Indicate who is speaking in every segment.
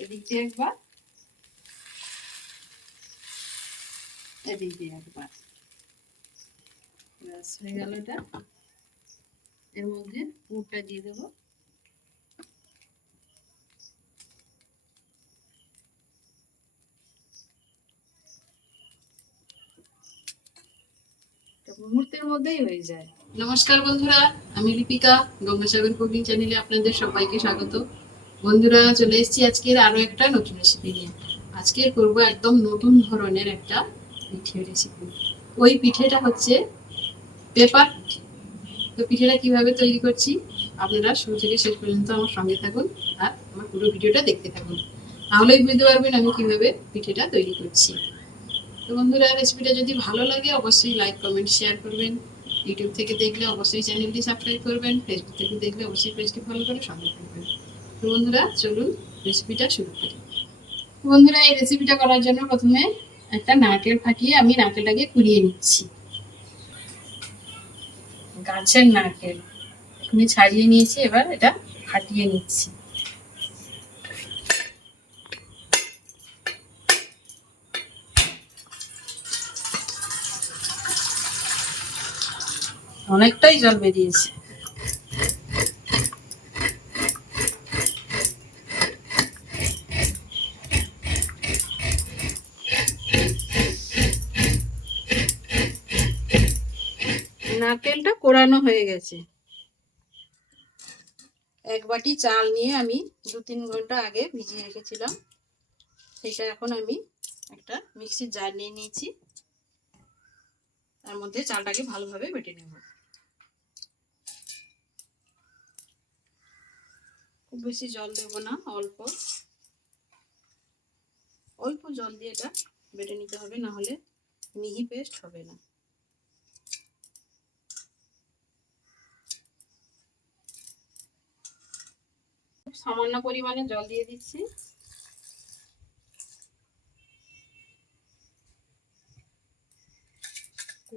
Speaker 1: এদিক দিয়ে একবার। এদিক দিয়ে একবার। ব্যাস, হয়ে গেল এটা। এর মধ্যে পুরটা দিয়ে দেবো। মুহূর্তের মধ্যেই হয়ে যায়। নমস্কার বন্ধুরা, আমি লিপিকা, গঙ্গাসাগর কুকিং চ্যানেলে আপনাদের সবাইকে স্বাগত। বন্ধুরা, চলে এসেছি আজকের আরও একটা নতুন রেসিপি নিয়ে। আজকে করব একদম নতুন ধরনের একটা পিঠে রেসিপি ওই পিঠেটা হচ্ছে পেপার পিঠে। তো পিঠেটা কীভাবে তৈরি করছি, আপনারা শুরু থেকে শেষ পর্যন্ত আমার সঙ্গে থাকুন আর আমার পুরো ভিডিওটা দেখতে থাকুন। তাহলেই বুঝতে পারবেন আমি কীভাবে পিঠেটা তৈরি করছি। তো বন্ধুরা রেসিপিটা যদি ভালো লাগে, অবশ্যই লাইক কমেন্ট শেয়ার করবেন। ইউটিউব থেকে দেখলে অবশ্যই চ্যানেলটি সাবস্ক্রাইব করবেন। ফেসবুক থেকে দেখলে অবশ্যই পেজটি ফলো করে সঙ্গে থাকবেন। তো বন্ধুরা, চলুন রেসিপিটা শুরু করি। বন্ধুরা, এই রেসিপিটা করার জন্য প্রথমে একটা নারকেল ফাটিয়ে আমি নারকেলটাকে কুড়িয়ে নিচ্ছি। গাছের নারকেল। এখনই ছাড়িয়ে নিয়েছি, এবার এটা ফাটিয়ে নিচ্ছি। অনেকটাই জল বেরিয়েছে। নারকেলটা কোরানো হয়ে গেছে। এক বাটি চাল নিয়ে আমি দু তিন ঘণ্টা আগে ভিজিয়ে রেখেছিলাম। সেটা এখন আমি একটা মিক্সির জার নিয়ে নিয়েছি। তার মধ্যে চালটাকে ভালোভাবে বেটে নেব। খুব বেশি জল দেব না, অল্প। অল্প জল দিয়ে এটা বেটে নিতে হবে না হলে মিহি পেস্ট হবে না। খুব সামান্য পরিমাণে জল দিয়ে দিচ্ছি।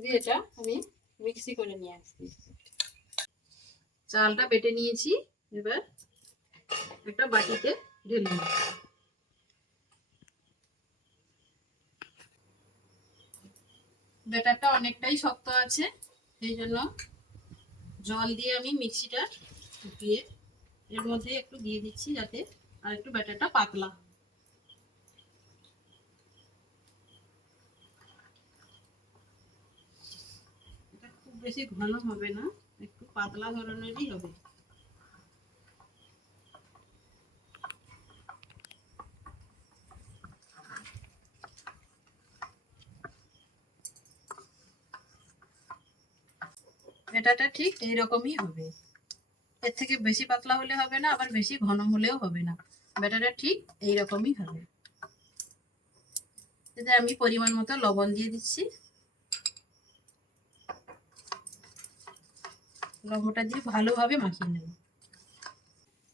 Speaker 1: দিয়ে এটা আমি মিক্সি করে নিয়ে আসছি। চালটা বেটে নিয়েছি, এবার একটা বাটিতে ঢেলে নেব ব্যাটারটা অনেকটাই শক্ত আছে, সেই জন্য জল দিয়ে আমি মিক্সিটা ফুটিয়ে এর মধ্যে একটু দিয়ে দিচ্ছি যাতে আর একটু ব্যাটারটা পাতলা এটা খুব বেশি ঘন হবে না, একটু পাতলা ধরনেরই হবে। ব্যাটারটা ঠিক এইরকমই হবে। এর থেকে বেশি পাতলা হলে হবে না, আবার বেশি ঘন হলেও হবে না। ব্যাটারটা ঠিক এইরকমই হবে। এতে আমি পরিমাণ মতো লবণ দিয়ে দিচ্ছি। লবণটা দিয়ে ভালোভাবে মাখিয়ে নেব।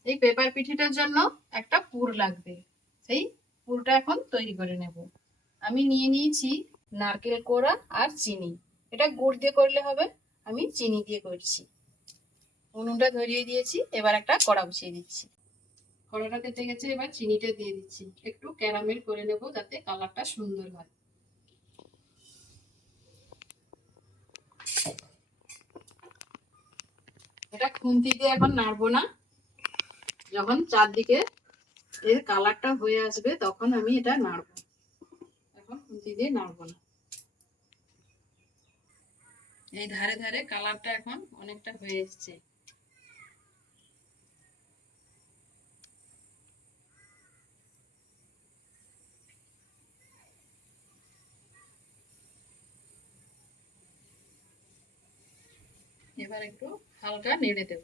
Speaker 1: এই পেপার পিঠেটার জন্য একটা পুর লাগবে। সেই পুরটা এখন তৈরি করে নেব। আমি নিয়ে নিয়েছি নারকেল কোড়া আর চিনি। এটা গুড় দিয়ে করলে হবে, আমি চিনি দিয়ে করছি। উনুনটা ধরিয়ে দিয়েছি, এবার একটা কড়া বসিয়ে দিচ্ছি। কড়াটা তেতে গেছে, এবার চিনিটা দিয়ে দিচ্ছি। একটু ক্যারামেল করে নেব যাতে কালারটা সুন্দর হয়। এটা খুন্তি দিয়ে এখন নাড়বো না। যখন চারদিকে এর কালারটা হয়ে আসবে, তখন আমি এটা নাড়বো। এখন খুন্তি দিয়ে নাড়বো না। এই ধারে ধারে কালারটা এখন অনেকটা হয়ে এসছে। এবার একটু হালকা নেড়ে দেব।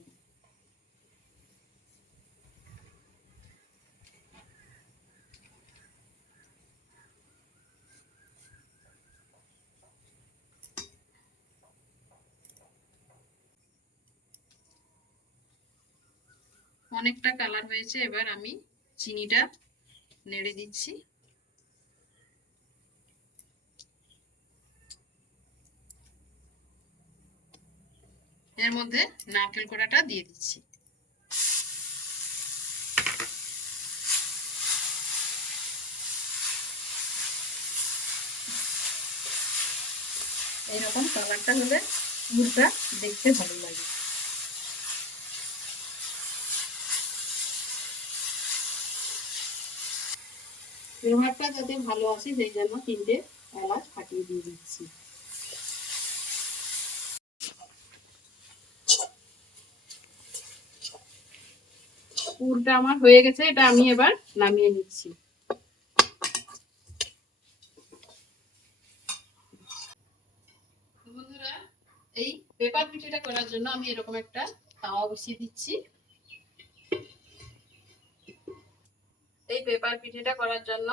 Speaker 1: অনেকটা কালার হয়েছে এবার আমি চিনিটা নেড়ে দিচ্ছি। এর মধ্যে নারকেল কোড়াটা দিয়ে দিচ্ছি। এইরকম কালারটা হলে গুড়টা দেখতে ভালো লাগে। ব্যবহারটা যাতে ভালো আসে সেই জন্য তিনটে এলাচ ফাটিয়ে দিয়ে দিচ্ছি। পুরটা আমার হয়ে গেছে, এটা আমি এবার নামিয়ে নিচ্ছি। এই পেপার পিঠেটা করার জন্য আমি এরকম একটা তাওয়া বসিয়ে দিচ্ছি। এই পেপার পিঠেটা করার জন্য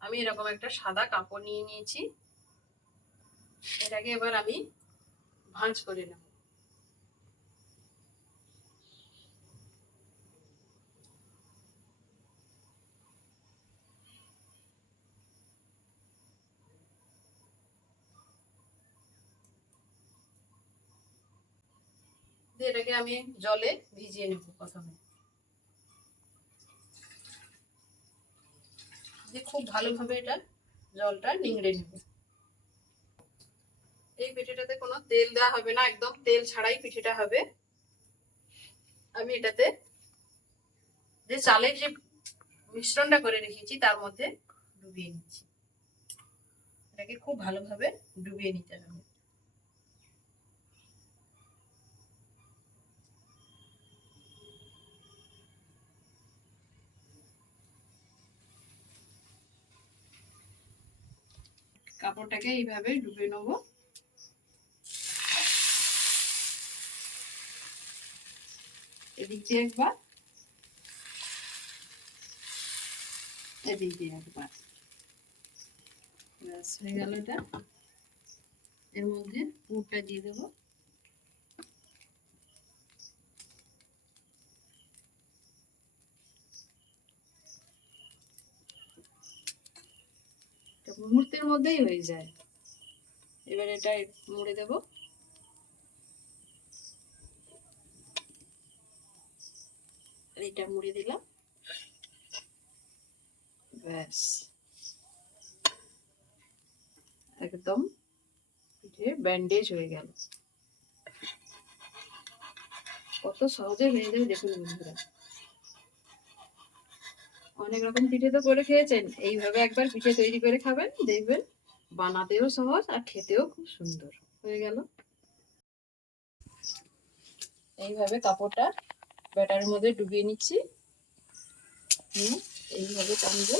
Speaker 1: আমি এরকম একটা সাদা কাপড় নিয়ে নিয়েছি। এটাকে এবার আমি ভাঁজ করে নেব। এটাকে আমি জলে ভিজিয়ে নেব প্রথমে। খুব ভালোভাবে এটা জলটা নিংড়ে নেব। এই পিঠেটাতে কোনো তেল দেওয়া হবে না, একদম তেল ছাড়াই পিঠেটা হবে। আমি এটাতে যে চালের যে মিশ্রণটা করে রেখেছি, তার মধ্যে ডুবিয়ে নিচ্ছি। এটাকে খুব ভালোভাবে ডুবিয়ে নিতে হবে। কাপড়টাকে এইভাবে ডুবে নেব। এদিক দিয়ে একবার। এদিক দিয়ে একবার। হয়ে গেল এটা। এর মধ্যে পুরটা দিয়ে দেবো মুহূর্তের মধ্যেই হয়ে যায়। এবার এটা মুড়ে দেব। এটা মুড়ে দিলাম। ব্যাস। একদম ব্যান্ডেজ হয়ে গেল। কত সহজে হয়ে যায় দেখুন বন্ধুরা। অনেক রকম পিঠে তো করে খেয়েছেন। এইভাবে একবার পিঠে তৈরি করে খাবেন, দেখবেন বানাতেও সহজ আর খেতেও খুব সুন্দর। হয়ে গেল। এইভাবে কাপড়টা ব্যাটারের মধ্যে ডুবিয়ে নিচ্ছি। এইভাবে টানবো।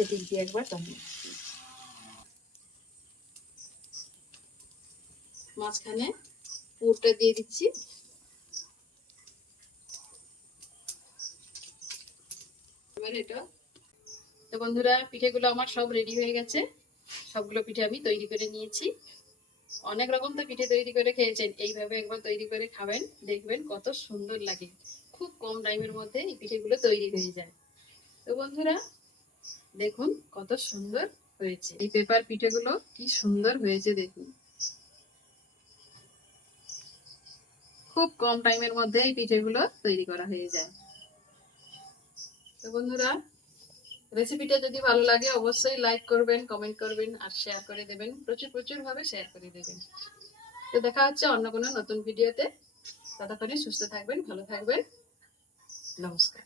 Speaker 1: এদিক দিয়ে একবার টানবো। মাঝখানে পুরটা দিয়ে দিচ্ছি। এবার এটা। তো বন্ধুরা, পিঠেগুলো আমার সব রেডি হয়ে গেছে। সবগুলো পিঠে আমি তৈরি করে নিয়েছি। অনেক রকম তো পিঠে তৈরি করে খেয়েছেন। এইভাবে একবার তৈরি করে খাবেন। দেখবেন কত সুন্দর লাগে। খুব কম টাইমের মধ্যে এই পিঠেগুলো তৈরি হয়ে যায়। তো বন্ধুরা, দেখুন কত সুন্দর হয়েছে। এই পেপার পিঠেগুলো কি সুন্দর হয়েছে দেখুন। খুব কম টাইমের মধ্যে এই পিঠেগুলো তৈরি করা হয়ে যায়। তো বন্ধুরা রেসিপিটা যদি ভালো লাগে, অবশ্যই লাইক করবেন কমেন্ট করবেন আর শেয়ার করে দেবেন। প্রচুর প্রচুর ভাবে শেয়ার করে দেবেন। তো দেখা হচ্ছে অন্য কোনো নতুন ভিডিওতে ততক্ষণে সুস্থ থাকবেন, ভালো থাকবেন। নমস্কার।